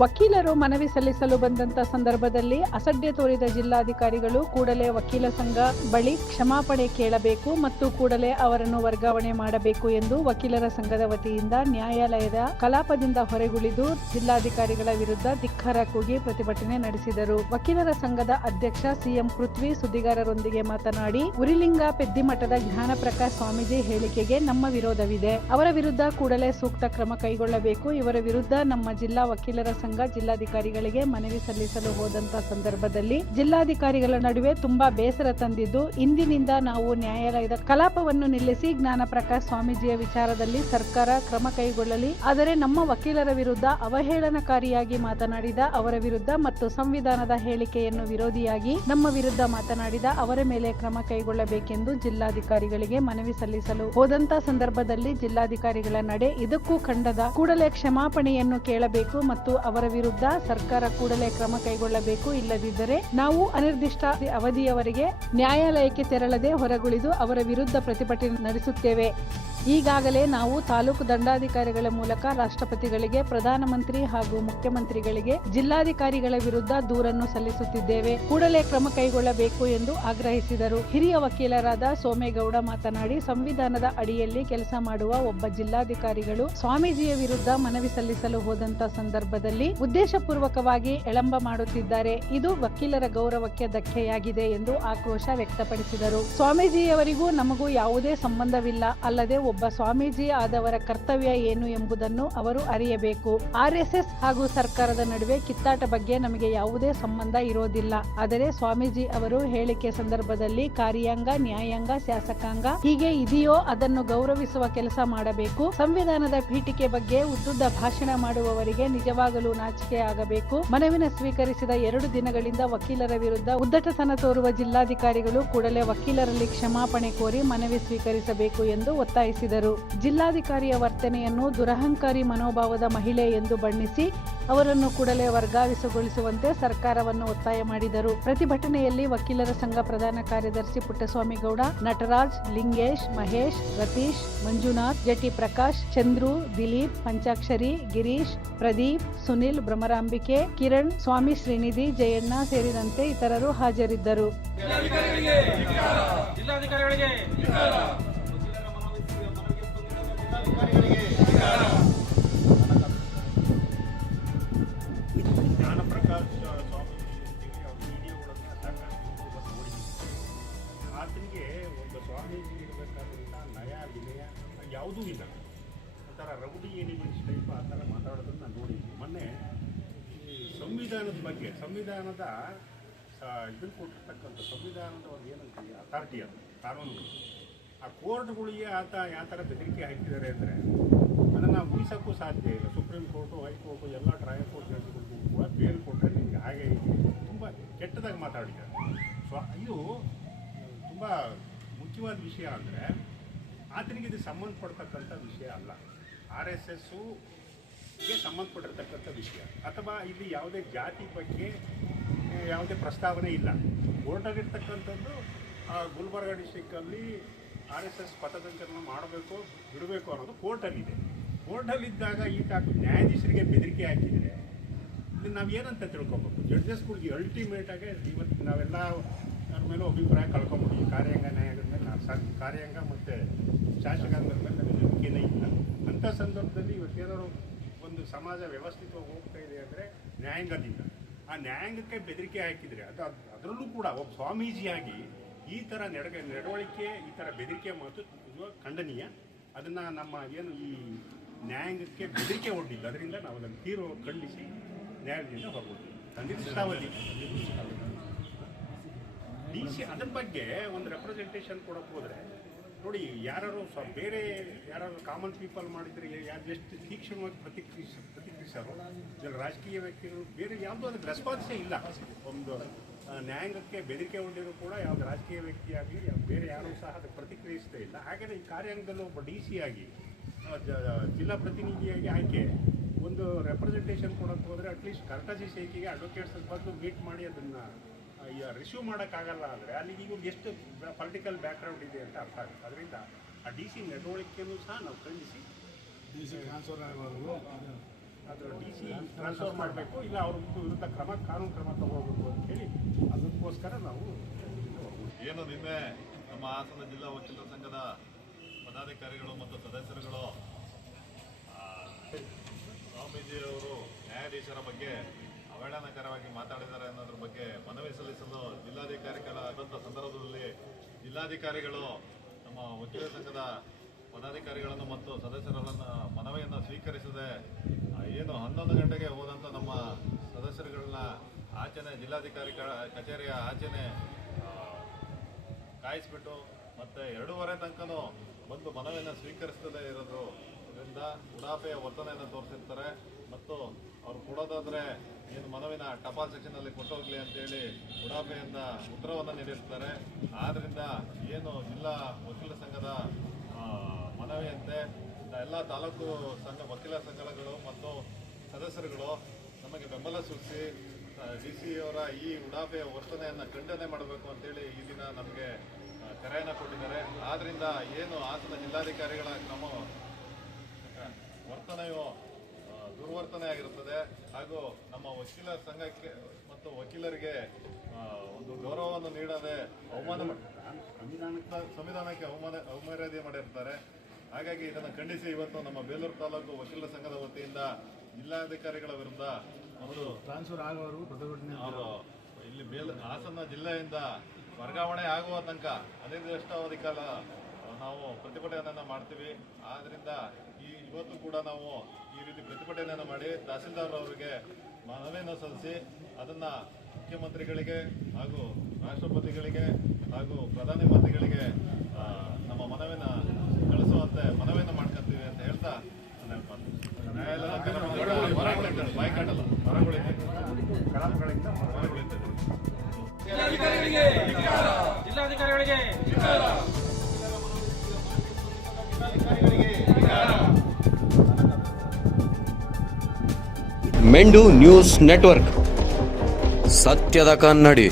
ವಕೀಲರು ಮನವಿ ಸಲ್ಲಿಸಲು ಬಂದಂತ ಸಂದರ್ಭದಲ್ಲಿ ಅಸಡ್ಡೆ ತೋರಿದ ಜಿಲ್ಲಾಧಿಕಾರಿಗಳು ಕೂಡಲೇ ವಕೀಲ ಸಂಘ ಬಳಿ ಕ್ಷಮಾಪಣೆ ಕೇಳಬೇಕು ಮತ್ತು ಕೂಡಲೇ ಅವರನ್ನು ವರ್ಗಾವಣೆ ಮಾಡಬೇಕು ಎಂದು ವಕೀಲರ ಸಂಘದ ವತಿಯಿಂದ ನ್ಯಾಯಾಲಯದ ಕಲಾಪದಿಂದ ಹೊರಗುಳಿದು ಜಿಲ್ಲಾಧಿಕಾರಿಗಳ ವಿರುದ್ಧ ಧಿಕ್ಕಾರ ಕೂಗಿ ಪ್ರತಿಭಟನೆ ನಡೆಸಿದರು. ವಕೀಲರ ಸಂಘದ ಅಧ್ಯಕ್ಷ ಸಿಎಂ ಪೃಥ್ವಿ ಸುದ್ದಿಗಾರರೊಂದಿಗೆ ಮಾತನಾಡಿ, ಉರಿಲಿಂಗ ಪೆದ್ದಿಮಠದ ಜ್ಞಾನಪ್ರಕಾಶ್ ಸ್ವಾಮೀಜಿ ಹೇಳಿಕೆಗೆ ನಮ್ಮ ವಿರೋಧವಿದೆ. ಅವರ ವಿರುದ್ಧ ಕೂಡಲೇ ಸೂಕ್ತ ಕ್ರಮ ಕೈಗೊಳ್ಳಬೇಕು. ಇವರ ವಿರುದ್ಧ ನಮ್ಮ ಜಿಲ್ಲಾ ವಕೀಲರ ಸಂಘ ಜಿಲ್ಲಾಧಿಕಾರಿಗಳಿಗೆ ಮನವಿ ಸಲ್ಲಿಸಲು ಹೋದಂತ ಸಂದರ್ಭದಲ್ಲಿ ಜಿಲ್ಲಾಧಿಕಾರಿಗಳ ನಡುವೆ ತುಂಬಾ ಬೇಸರ ತಂದಿದ್ದು, ಇಂದಿನಿಂದ ನಾವು ನ್ಯಾಯಾಲಯದ ಕಲಾಪವನ್ನು ನಿಲ್ಲಿಸಿ ಜ್ಞಾನಪ್ರಕಾಶ್ ಸ್ವಾಮೀಜಿಯ ವಿಚಾರದಲ್ಲಿ ಸರ್ಕಾರ ಕ್ರಮ ಕೈಗೊಳ್ಳಲಿ. ಆದರೆ ನಮ್ಮ ವಕೀಲರ ವಿರುದ್ಧ ಅವಹೇಳನಕಾರಿಯಾಗಿ ಮಾತನಾಡಿದ ಅವರ ವಿರುದ್ಧ ಮತ್ತು ಸಂವಿಧಾನದ ಹೇಳಿಕೆಯನ್ನು ವಿರೋಧಿಯಾಗಿ ನಮ್ಮ ವಿರುದ್ಧ ಮಾತನಾಡಿದ ಅವರ ಮೇಲೆ ಕ್ರಮ ಕೈಗೊಳ್ಳಬೇಕೆಂದು ಜಿಲ್ಲಾಧಿಕಾರಿಗಳಿಗೆ ಮನವಿ ಸಲ್ಲಿಸಲು ಹೋದಂತ ಸಂದರ್ಭದಲ್ಲಿ ಜಿಲ್ಲಾಧಿಕಾರಿಗಳ ನಡೆ ಇದಕ್ಕೂ ಖಂಡದ ಕೂಡಲೇ ಕ್ಷಮಾಪಣೆಯನ್ನು ಕೇಳಬೇಕು ಮತ್ತು ಅವರ ವಿರುದ್ಧ ಸರ್ಕಾರ ಕೂಡಲೇ ಕ್ರಮ ಕೈಗೊಳ್ಳಬೇಕು. ಇಲ್ಲದಿದ್ದರೆ ನಾವು ಅನಿರ್ದಿಷ್ಟ ಅವಧಿಯವರೆಗೆ ನ್ಯಾಯಾಲಯಕ್ಕೆ ತೆರಳದೆ ಹೊರಗುಳಿದು ಅವರ ವಿರುದ್ಧ ಪ್ರತಿಭಟನೆ ನಡೆಸುತ್ತೇವೆ. ಈಗಾಗಲೇ ನಾವು ತಾಲೂಕು ದಂಡಾಧಿಕಾರಿಗಳ ಮೂಲಕ ರಾಷ್ಟ್ರಪತಿಗಳಿಗೆ, ಪ್ರಧಾನಮಂತ್ರಿ ಹಾಗೂ ಮುಖ್ಯಮಂತ್ರಿಗಳಿಗೆ ಜಿಲ್ಲಾಧಿಕಾರಿಗಳ ವಿರುದ್ಧ ದೂರನ್ನು ಸಲ್ಲಿಸುತ್ತಿದ್ದೇವೆ. ಕೂಡಲೇ ಕ್ರಮ ಕೈಗೊಳ್ಳಬೇಕು ಎಂದು ಆಗ್ರಹಿಸಿದರು. ಹಿರಿಯ ವಕೀಲರಾದ ಸೋಮೇಗೌಡ ಮಾತನಾಡಿ, ಸಂವಿಧಾನದ ಅಡಿಯಲ್ಲಿ ಕೆಲಸ ಮಾಡುವ ಒಬ್ಬ ಜಿಲ್ಲಾಧಿಕಾರಿಗಳು ಸ್ವಾಮೀಜಿಯ ವಿರುದ್ಧ ಮನವಿ ಸಲ್ಲಿಸಲು ಹೋದಂತ ಸಂದರ್ಭದಲ್ಲಿ ಉದ್ದೇಶಪೂರ್ವಕವಾಗಿ ಎಳಂಬ ಮಾಡುತ್ತಿದ್ದಾರೆ. ಇದು ವಕೀಲರ ಗೌರವಕ್ಕೆ ಧಕ್ಕೆಯಾಗಿದೆ ಎಂದು ಆಕ್ರೋಶ ವ್ಯಕ್ತಪಡಿಸಿದರು. ಸ್ವಾಮೀಜಿಯವರಿಗೂ ನಮಗೂ ಯಾವುದೇ ಸಂಬಂಧವಿಲ್ಲ. ಅಲ್ಲದೆ ಒಬ್ಬ ಸ್ವಾಮೀಜಿ ಆದವರ ಕರ್ತವ್ಯ ಏನು ಎಂಬುದನ್ನು ಅವರು ಅರಿಯಬೇಕು. ಆರ್ಎಸ್ಎಸ್ ಹಾಗೂ ಸರ್ಕಾರದ ನಡುವೆ ಕಿತ್ತಾಟ ಬಗ್ಗೆ ನಮಗೆ ಯಾವುದೇ ಸಂಬಂಧ ಇರೋದಿಲ್ಲ. ಆದರೆ ಸ್ವಾಮೀಜಿ ಅವರು ಹೇಳಿಕೆ ಸಂದರ್ಭದಲ್ಲಿ ಕಾರ್ಯಾಂಗ, ನ್ಯಾಯಾಂಗ, ಶಾಸಕಾಂಗ ಹೀಗೆ ಇದೆಯೋ ಅದನ್ನು ಗೌರವಿಸುವ ಕೆಲಸ ಮಾಡಬೇಕು. ಸಂವಿಧಾನದ ಪೀಠಿಕೆ ಬಗ್ಗೆ ಉದ್ದುದ್ದ ಭಾಷಣ ಮಾಡುವವರಿಗೆ ನಿಜವಾಗಲೂ ನಾಚಿಕೆ ಆಗಬೇಕು. ಮನವಿನ ಸ್ವೀಕರಿಸಿದ 2 ದಿನಗಳಿಂದ ವಕೀಲರ ವಿರುದ್ಧ ಉದ್ದಟತನ ತೋರುವ ಜಿಲ್ಲಾಧಿಕಾರಿಗಳು ಕೂಡಲೇ ವಕೀಲರಲ್ಲಿ ಕ್ಷಮಾಪಣೆ ಕೋರಿ ಮನವಿ ಸ್ವೀಕರಿಸಬೇಕು ಎಂದು ಒತ್ತಾಯಿಸಿದರು. ಜಿಲ್ಲಾಧಿಕಾರಿಯ ವರ್ತನೆಯನ್ನು ದುರಹಂಕಾರಿ ಮನೋಭಾವದ ಮಹಿಳೆ ಎಂದು ಬಣ್ಣಿಸಿ ಅವರನ್ನು ಕೂಡಲೇ ವರ್ಗಾಯಿಸಿಗೊಳಿಸುವಂತೆ ಸರ್ಕಾರವನ್ನು ಒತ್ತಾಯ ಮಾಡಿದರು. ಪ್ರತಿಭಟನೆಯಲ್ಲಿ ವಕೀಲರ ಸಂಘ ಪ್ರಧಾನ ಕಾರ್ಯದರ್ಶಿ ಪುಟ್ಟಸ್ವಾಮಿಗೌಡ, ನಟರಾಜ್, ಲಿಂಗೇಶ್, ಮಹೇಶ್, ರತೀಶ್, ಮಂಜುನಾಥ್, ಜಟಿ ಪ್ರಕಾಶ್, ಚಂದ್ರು, ದಿಲೀಪ್, ಪಂಚಾಕ್ಷರಿ, ಗಿರೀಶ್, ಪ್ರದೀಪ್, ಸುನಿಲ್, ಭ್ರಮರಾಂಬಿಕೆ, ಕಿರಣ್, ಸ್ವಾಮಿ ಶ್ರೀನಿಧಿ, ಜಯಣ್ಣ ಸೇರಿದಂತೆ ಇತರರು ಹಾಜರಿದ್ದರು. ಜ್ಞಾನಪ್ರಕಾಶ್ ಸ್ವಾಮೀಜಿಗೆ ಅವ್ರ ವಿಡಿಯೋಗಳನ್ನು ಸಾಕಷ್ಟು ನೋಡಿದ್ದೀವಿ. ಆತನಿಗೆ ಒಬ್ಬ ಸ್ವಾಮೀಜಿ ಇರಬೇಕಾದಂಥ ನಯ ವಿನಯ ಯಾವುದೂ ಇಲ್ಲ. ಒಂಥರ ರೌಡಿ ಎನಿಮೆಂಟ್ಸ್ ಟೈಪ್ ಆ ಥರ ಮಾತಾಡೋದನ್ನು ನಾನು ನೋಡಿದ್ವಿ. ಮೊನ್ನೆ ಈ ಸಂವಿಧಾನದ ಬಗ್ಗೆ, ಸಂವಿಧಾನದ ಇದನ್ನು ಕೊಟ್ಟಿರ್ತಕ್ಕಂಥ ಸಂವಿಧಾನದ ಒಂದು ಏನಂತೀವಿ ಅಥಾರಿಟಿ, ಅದು ಕಾನೂನುಗಳು, ಆ ಕೋರ್ಟ್ಗಳಿಗೆ ಯಾವ ಥರ ಬೆದರಿಕೆ ಹಾಕಿದ್ದಾರೆ ಅಂದರೆ ಅದನ್ನು ಉಳಿಸೋಕ್ಕೂ ಸಾಧ್ಯ ಇಲ್ಲ. ಸುಪ್ರೀಂ ಕೋರ್ಟು, ಹೈಕೋರ್ಟು, ಎಲ್ಲ ಟ್ರಯಲ್ ಕೋರ್ಟ್ ಜಡ್ಜ್ಗಳಿಗೂ ಕೂಡ ಬೇಲ್ ಕೊಟ್ಟರೆ ನಿಮಗೆ ಹಾಗೆ ತುಂಬ ಕೆಟ್ಟದಾಗಿ ಮಾತಾಡಿದ್ದಾರೆ. ಇದು ತುಂಬ ಮುಖ್ಯವಾದ ವಿಷಯ ಅಂದರೆ ಆತನಿಗೆ ಇದು ಸಂಬಂಧಪಡ್ತಕ್ಕಂಥ ವಿಷಯ ಅಲ್ಲ. RSSಗೆ ಸಂಬಂಧಪಟ್ಟಿರ್ತಕ್ಕಂಥ ವಿಷಯ, ಅಥವಾ ಇಲ್ಲಿ ಯಾವುದೇ ಜಾತಿ ಬಗ್ಗೆ ಯಾವುದೇ ಪ್ರಸ್ತಾವನೆ ಇಲ್ಲ. ಕೋರ್ಟಲ್ಲಿರ್ತಕ್ಕಂಥದ್ದು ಗುಲ್ಬರ್ಗ ಡಿಸ್ಟಿಕ್ಕಲ್ಲಿ RSS ಪಥಸಂಚಲನ ಮಾಡಬೇಕು ಬಿಡಬೇಕು ಅನ್ನೋದು ಕೋರ್ಟಲ್ಲಿದೆ. ಕೋರ್ಟಲ್ಲಿದ್ದಾಗ ಈತ ನ್ಯಾಯಾಧೀಶರಿಗೆ ಬೆದರಿಕೆ ಹಾಕಿದರೆ ಇದನ್ನು ನಾವು ಏನಂತ ತಿಳ್ಕೊಬೇಕು? ಜಡ್ಜಸ್ಗಳಿಗೆ ಅಲ್ಟಿಮೇಟಾಗಿ ಇವತ್ತು ನಾವೆಲ್ಲ ಅವ್ರ ಮೇಲೆ ಅಭಿಪ್ರಾಯ ಕಳ್ಕೊಂಬಿಡಿ. ಕಾರ್ಯಾಂಗ, ನ್ಯಾಯಾಂಗದ ಮೇಲೆ ಕಾರ್ಯಾಂಗ ಮತ್ತು ಶಾಸಕಾಂಗದ ಮೇಲೆ ನಮಗೆ ನಂಬಿಕೆನೇ ಇಲ್ಲ. ಅಂಥ ಸಂದರ್ಭದಲ್ಲಿ ಇವತ್ತೇನಾದ್ರು ಒಂದು ಸಮಾಜ ವ್ಯವಸ್ಥಿತವಾಗಿ ಹೋಗ್ತಾ ಇದೆ ಅಂದರೆ ನ್ಯಾಯಾಂಗದಿಂದ, ಆ ನ್ಯಾಯಾಂಗಕ್ಕೆ ಬೆದರಿಕೆ ಹಾಕಿದರೆ ಅದರಲ್ಲೂ ಕೂಡ ಒಬ್ಬ ಸ್ವಾಮೀಜಿಯಾಗಿ ಈ ಥರ ನಡವಳಿಕೆ, ಈ ಥರ ಬೆದರಿಕೆ ಮಾತು ಖಂಡನೀಯ. ಅದನ್ನು ನಮ್ಮ ಏನು ಈ ನ್ಯಾಯಾಂಗಕ್ಕೆ ಬೆದರಿಕೆ ಒಡ್ಡಿಲ್ಲ, ಅದರಿಂದ ನಾವು ಅದನ್ನು ತೀವ್ರವಾಗಿ ಖಂಡಿಸಿ ನ್ಯಾಯಾಲಯದಿಂದ ಹೊರಬಿಡ್ತೀವಿ. ಅನಿರ್ದಿಷ್ಟಾವಧಿ DC ಅದ್ರ ಬಗ್ಗೆ ಒಂದು ರೆಪ್ರೆಸೆಂಟೇಷನ್ ಕೊಡೋಕೆ ಹೋದರೆ ನೋಡಿ, ಯಾರು ಬೇರೆ ಯಾರು ಕಾಮನ್ ಪೀಪಲ್ ಮಾಡಿದರೆ ಎಷ್ಟು ತೀಕ್ಷ್ಣವಾಗಿ ಪ್ರತಿಕ್ರಿಯಿಸೋರು ರಾಜಕೀಯ ವ್ಯಕ್ತಿಗಳು, ಬೇರೆ ಯಾವುದೋ ಅದಕ್ಕೆ ರೆಸ್ಪಾನ್ಸೇ ಇಲ್ಲ. ಒಂದು ನ್ಯಾಯಾಂಗಕ್ಕೆ ಬೆದರಿಕೆ ಹೊಂದಿದ್ರು ಕೂಡ ಯಾವುದು ರಾಜಕೀಯ ವ್ಯಕ್ತಿಯಾಗಲಿ ಬೇರೆ ಯಾರೂ ಸಹ ಅದಕ್ಕೆ ಪ್ರತಿಕ್ರಿಯಿಸ್ತೇ ಇಲ್ಲ. ಹಾಗೆಯೇ ಈ ಕಾರ್ಯಾಂಗದಲ್ಲಿ ಒಬ್ಬ DC ಆಗಿ ಜಿಲ್ಲಾ ಪ್ರತಿನಿಧಿಯಾಗಿ ಆಯ್ಕೆ ಒಂದು ರೆಪ್ರೆಸೆಂಟೇಷನ್ ಕೊಡೋಕ್ಕೆ ಹೋದರೆ ಅಟ್ಲೀಸ್ಟ್ ಕರ್ಟಸಿ ಸೇಕಿಗೆ ಅಡ್ವೊಕೇಟ್ಸ್ ಬಂದು ಮೀಟ್ ಮಾಡಿ ಅದನ್ನು ರಿಸೀವ್ ಮಾಡೋಕ್ಕಾಗಲ್ಲ. ಅಂದರೆ ಅಲ್ಲಿಗೆ ಈಗ ಎಷ್ಟು ಪೊಲಿಟಿಕಲ್ ಬ್ಯಾಕ್ಗ್ರೌಂಡ್ ಇದೆ ಅಂತ ಅರ್ಥ ಆಗುತ್ತೆ. ಅದರಿಂದ ಆ DC ನಡವಳಿಕೆಯೂ ಸಹ ನಾವು ಖಂಡಿಸಿ ಅದರ DC ಟ್ರಾನ್ಸ್ಫರ್ ಮಾಡಬೇಕು, ಇಲ್ಲ ಅವ್ರ ವಿರುದ್ಧ ಕಾನೂನು ಕ್ರಮ ತಗೋಬೇಕು ಅಂತ ಹೇಳಿ ಅದಕ್ಕೋಸ್ಕರ ನಾವು ಏನು ನಿನ್ನೆ ನಮ್ಮ ಹಾಸನ ಜಿಲ್ಲಾ ವಕೀಲರ ಸಂಘದ ಪದಾಧಿಕಾರಿಗಳು ಮತ್ತು ಸದಸ್ಯರುಗಳು ಸ್ವಾಮೀಜಿಯವರು ನ್ಯಾಯಾಧೀಶರ ಬಗ್ಗೆ ಅವಹೇಳನಕರವಾಗಿ ಮಾತಾಡಿದ್ದಾರೆ ಅನ್ನೋದ್ರ ಬಗ್ಗೆ ಮನವಿ ಸಲ್ಲಿಸಲು ಜಿಲ್ಲಾಧಿಕಾರಿಗಳ ಸಂದರ್ಭದಲ್ಲಿ ಜಿಲ್ಲಾಧಿಕಾರಿಗಳು ನಮ್ಮ ವಕೀಲರ ಸಂಘದ ಪದಾಧಿಕಾರಿಗಳನ್ನು ಮತ್ತು ಸದಸ್ಯರುಗಳನ್ನು ಮನವಿಯನ್ನು ಸ್ವೀಕರಿಸದೆ ಏನು 11 ಗಂಟೆಗೆ ಹೋದಂಥ ನಮ್ಮ ಸದಸ್ಯರುಗಳನ್ನ ಆಚೆನೆ ಜಿಲ್ಲಾಧಿಕಾರಿ ಕಚೇರಿಯ ಆಚೆನೆ ಕಾಯಿಸ್ಬಿಟ್ಟು ಮತ್ತೆ 2:30 ತನಕನೂ ಬಂದು ಮನವಿಯನ್ನು ಸ್ವೀಕರಿಸದೇ ಇರೋದ್ರಿಂದ ಉಡಾಫೆಯ ವರ್ತನೆಯನ್ನು ತೋರಿಸಿರ್ತಾರೆ. ಮತ್ತು ಅವ್ರು ಕೊಡೋದಾದ್ರೆ ಏನು ಮನವಿನ ಟಪಾಲ್ ಸೆಕ್ಷನಲ್ಲಿ ಕೊಟ್ಟೋಗ್ಲಿ ಅಂತೇಳಿ ಉಡಾಫೆಯಿಂದ ಉತ್ತರವನ್ನು ನೀಡಿರ್ತಾರೆ. ಆದ್ದರಿಂದ ಏನು ಜಿಲ್ಲಾ ವಕೀಲರ ಸಂಘದ ಮನವಿಯಂತೆ ಎಲ್ಲ ತಾಲೂಕು ಸಂಘ ವಕೀಲರ ಸಂಘಗಳು ಮತ್ತು ಸದಸ್ಯರುಗಳು ನಮಗೆ ಬೆಂಬಲ ಸೂಚಿಸಿ DC ಅವರ ಈ ಉಡಾಫೆಯ ವರ್ತನೆಯನ್ನು ಖಂಡನೆ ಮಾಡಬೇಕು ಅಂತೇಳಿ ಈ ದಿನ ನಮಗೆ ಕರೆಯನ್ನು ಕೊಟ್ಟಿದ್ದಾರೆ. ಆದ್ದರಿಂದ ಏನು ಹಾಸನ ಜಿಲ್ಲಾಧಿಕಾರಿಗಳ ಕ್ರಮ ವರ್ತನೆಯು ದುರ್ವರ್ತನೆ ಆಗಿರುತ್ತದೆ ಹಾಗೂ ನಮ್ಮ ವಕೀಲರ ಸಂಘಕ್ಕೆ ಮತ್ತು ವಕೀಲರಿಗೆ ಒಂದು ಗೌರವವನ್ನು ನೀಡದೆ ಸಂವಿಧಾನಕ್ಕೆ ಅವಮರ್ಯಾದೆ ಮಾಡಿರ್ತಾರೆ. ಹಾಗಾಗಿ ಇದನ್ನು ಖಂಡಿಸಿ ಇವತ್ತು ನಮ್ಮ ಬೇಲೂರು ತಾಲೂಕು ವಕೀಲರ ಸಂಘದ ವತಿಯಿಂದ ಜಿಲ್ಲಾಧಿಕಾರಿಗಳ ವಿರುದ್ಧ ಒಂದು ಟ್ರಾನ್ಸ್ಫರ್ ಆಗೋರು ಪ್ರತಿಭಟನೆ ಇಲ್ಲಿ ಹಾಸನ ಜಿಲ್ಲೆಯಿಂದ ವರ್ಗಾವಣೆ ಆಗುವ ತನಕ ಅನಿರ್ದಿಷ್ಟಾವಧಿ ಕಾಲ ನಾವು ಪ್ರತಿಭಟನೆಯನ್ನು ಮಾಡ್ತೀವಿ. ಆದ್ದರಿಂದ ಇವತ್ತು ಕೂಡ ನಾವು ಈ ರೀತಿ ಪ್ರತಿಭಟನೆಯನ್ನು ಮಾಡಿ ತಹಸೀಲ್ದಾರ್ ಅವರಿಗೆ ಮನವಿಯನ್ನು ಸಲ್ಲಿಸಿ ಅದನ್ನು ಮುಖ್ಯಮಂತ್ರಿಗಳಿಗೆ ಹಾಗೂ ರಾಷ್ಟ್ರಪತಿಗಳಿಗೆ ಹಾಗೂ ಪ್ರಧಾನಮಂತ್ರಿಗಳಿಗೆ ನಮ್ಮ ಮನವಿಯನ್ನು ಕಳಿಸುವಂತೆ ಮನವಿಯನ್ನು ಮಾಡ್ಕೊತೀವಿ ಅಂತ ಹೇಳ್ತಾ ಬಾಯ್ಕಾಟಲ್ಲ ಜಿಲ್ಲಾಧಿಕಾರಿಗಳಿಗೆ ಮೆಂಡು ನ್ಯೂಸ್ ನೆಟ್ವರ್ಕ್ ಸತ್ಯದ ಕನ್ನಡಿ.